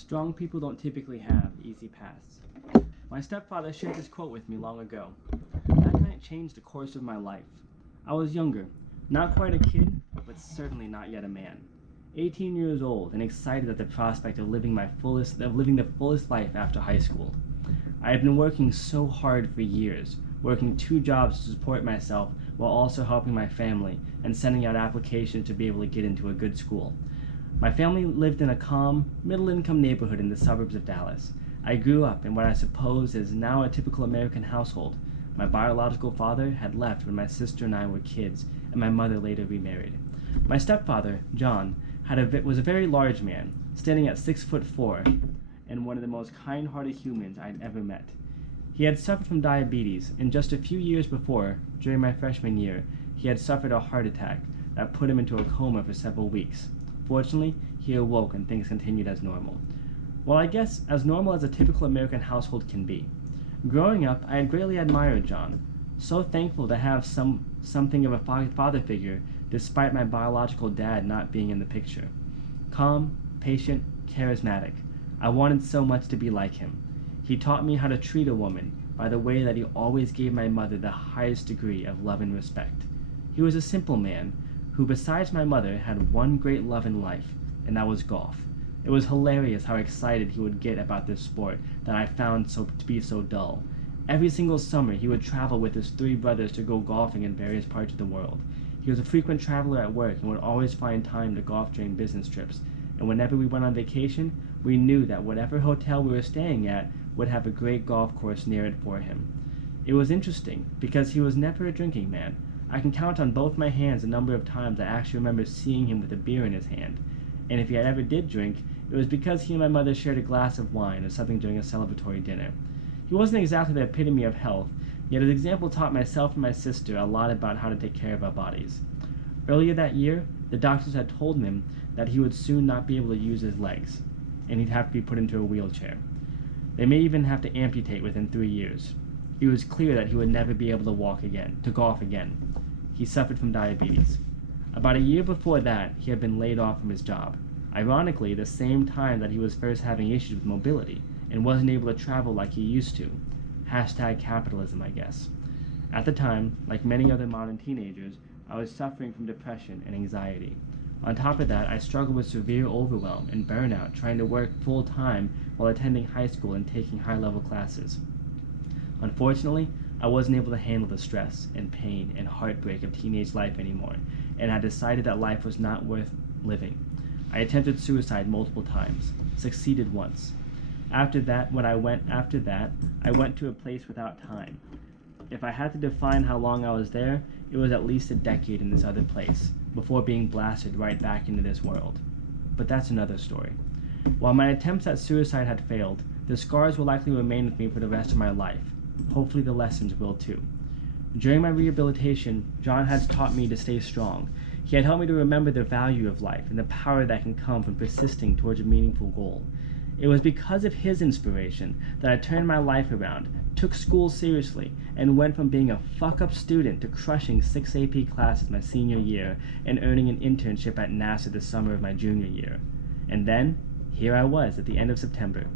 Strong people don't typically have easy paths. My stepfather shared this quote with me long ago. That night changed the course of my life. I was younger, not quite a kid, but certainly not yet a man. 18 years old and excited at the prospect of living the fullest life after high school. I had been working so hard for years, working 2 jobs to support myself while also helping my family and sending out applications to be able to get into a good school. My family lived in a calm, middle-income neighborhood in the suburbs of Dallas. I grew up in what I suppose is now a typical American household. My biological father had left when my sister and I were kids, and my mother later remarried. My stepfather, John, was a very large man, standing at 6'4", and one of the most kind-hearted humans I'd ever met. He had suffered from diabetes, and just a few years before, during my freshman year, he had suffered a heart attack that put him into a coma for several weeks. Fortunately, he awoke and things continued as normal. Well, I guess as normal as a typical American household can be. Growing up, I had greatly admired John, so thankful to have something of a father figure despite my biological dad not being in the picture. Calm, patient, charismatic. I wanted so much to be like him. He taught me how to treat a woman by the way that he always gave my mother the highest degree of love and respect. He was a simple man who, besides my mother, had one great love in life, and that was golf. It was hilarious how excited he would get about this sport that I found to be so dull. Every single summer he would travel with his 3 brothers to go golfing in various parts of the world. He was a frequent traveler at work and would always find time to golf during business trips, and whenever we went on vacation, we knew that whatever hotel we were staying at would have a great golf course near it for him. It was interesting, because he was never a drinking man. I can count on both my hands the number of times I actually remember seeing him with a beer in his hand. And if he ever did drink, it was because he and my mother shared a glass of wine or something during a celebratory dinner. He wasn't exactly the epitome of health, yet his example taught myself and my sister a lot about how to take care of our bodies. Earlier that year, the doctors had told him that he would soon not be able to use his legs, and he'd have to be put into a wheelchair. They may even have to amputate within 3 years. It was clear that he would never be able to golf again. He suffered from diabetes. About a year before that, he had been laid off from his job. Ironically, the same time that he was first having issues with mobility and wasn't able to travel like he used to. #capitalism, I guess. At the time, like many other modern teenagers, I was suffering from depression and anxiety. On top of that, I struggled with severe overwhelm and burnout trying to work full-time while attending high school and taking high-level classes. Unfortunately, I wasn't able to handle the stress and pain and heartbreak of teenage life anymore, and I decided that life was not worth living. I attempted suicide multiple times, succeeded once. After that, I went to a place without time. If I had to define how long I was there, it was at least a decade in this other place, before being blasted right back into this world. But that's another story. While my attempts at suicide had failed, the scars will likely remain with me for the rest of my life. Hopefully the lessons will too. During my rehabilitation, John had taught me to stay strong. He had helped me to remember the value of life and the power that can come from persisting towards a meaningful goal. It was because of his inspiration that I turned my life around, took school seriously, and went from being a fuck-up student to crushing 6 AP classes my senior year and earning an internship at NASA the summer of my junior year. And then, here I was at the end of September,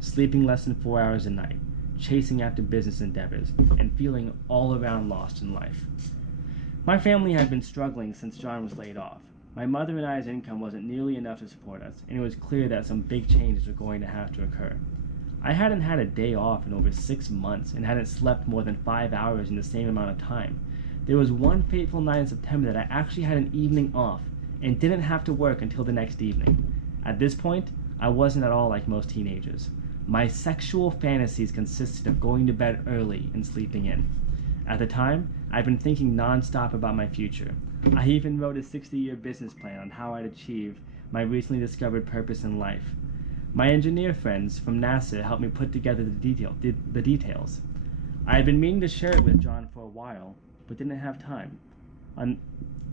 sleeping less than 4 hours a night, chasing after business endeavors, and feeling all around lost in life. My family had been struggling since John was laid off. My mother and I's income wasn't nearly enough to support us, and it was clear that some big changes were going to have to occur. I hadn't had a day off in over 6 months and hadn't slept more than 5 hours in the same amount of time. There was one fateful night in September that I actually had an evening off and didn't have to work until the next evening. At this point, I wasn't at all like most teenagers. My sexual fantasies consisted of going to bed early and sleeping in. At the time, I'd been thinking nonstop about my future. I even wrote a 60-year business plan on how I'd achieve my recently discovered purpose in life. My engineer friends from NASA helped me put together the details. I had been meaning to share it with John for a while, but didn't have time. On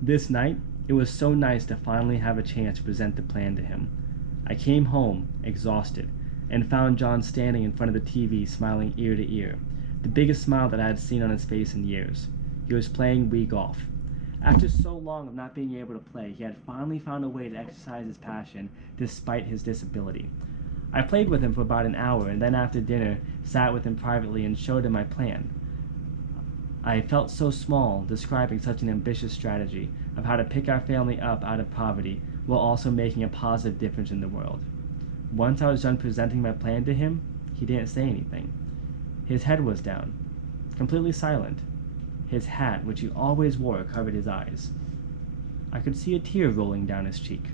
this night, it was so nice to finally have a chance to present the plan to him. I came home, exhausted, and found John standing in front of the TV smiling ear to ear, the biggest smile that I had seen on his face in years. He was playing Wii golf. After so long of not being able to play, he had finally found a way to exercise his passion despite his disability. I played with him for about an hour, and then after dinner sat with him privately and showed him my plan. I felt so small describing such an ambitious strategy of how to pick our family up out of poverty while also making a positive difference in the world. Once I was done presenting my plan to him, he didn't say anything. His head was down, completely silent. His hat, which he always wore, covered his eyes. I could see a tear rolling down his cheek.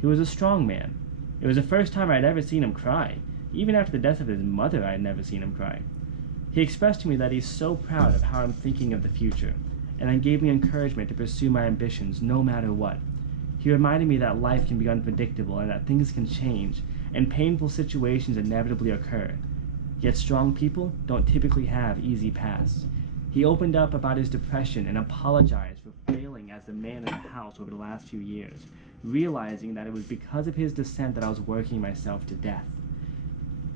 He was a strong man. It was the first time I had ever seen him cry. Even after the death of his mother, I had never seen him cry. He expressed to me that he's so proud of how I'm thinking of the future, and then gave me encouragement to pursue my ambitions no matter what. He reminded me that life can be unpredictable and that things can change, and painful situations inevitably occur. Yet strong people don't typically have easy paths. He opened up about his depression and apologized for failing as the man in the house over the last few years, realizing that it was because of his dissent that I was working myself to death.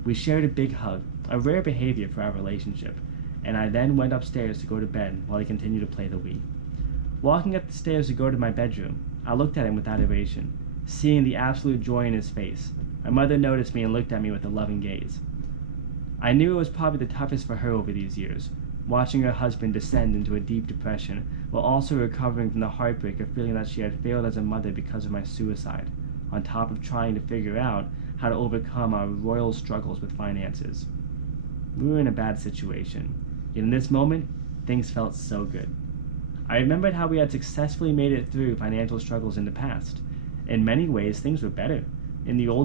We shared a big hug, a rare behavior for our relationship, and I then went upstairs to go to bed while he continued to play the Wii. Walking up the stairs to go to my bedroom, I looked at him with adoration, seeing the absolute joy in his face. My mother noticed me and looked at me with a loving gaze. I knew it was probably the toughest for her over these years, watching her husband descend into a deep depression while also recovering from the heartbreak of feeling that she had failed as a mother because of my suicide, on top of trying to figure out how to overcome our royal struggles with finances. We were in a bad situation, yet in this moment, things felt so good. I remembered how we had successfully made it through financial struggles in the past. In many ways, things were better. In the old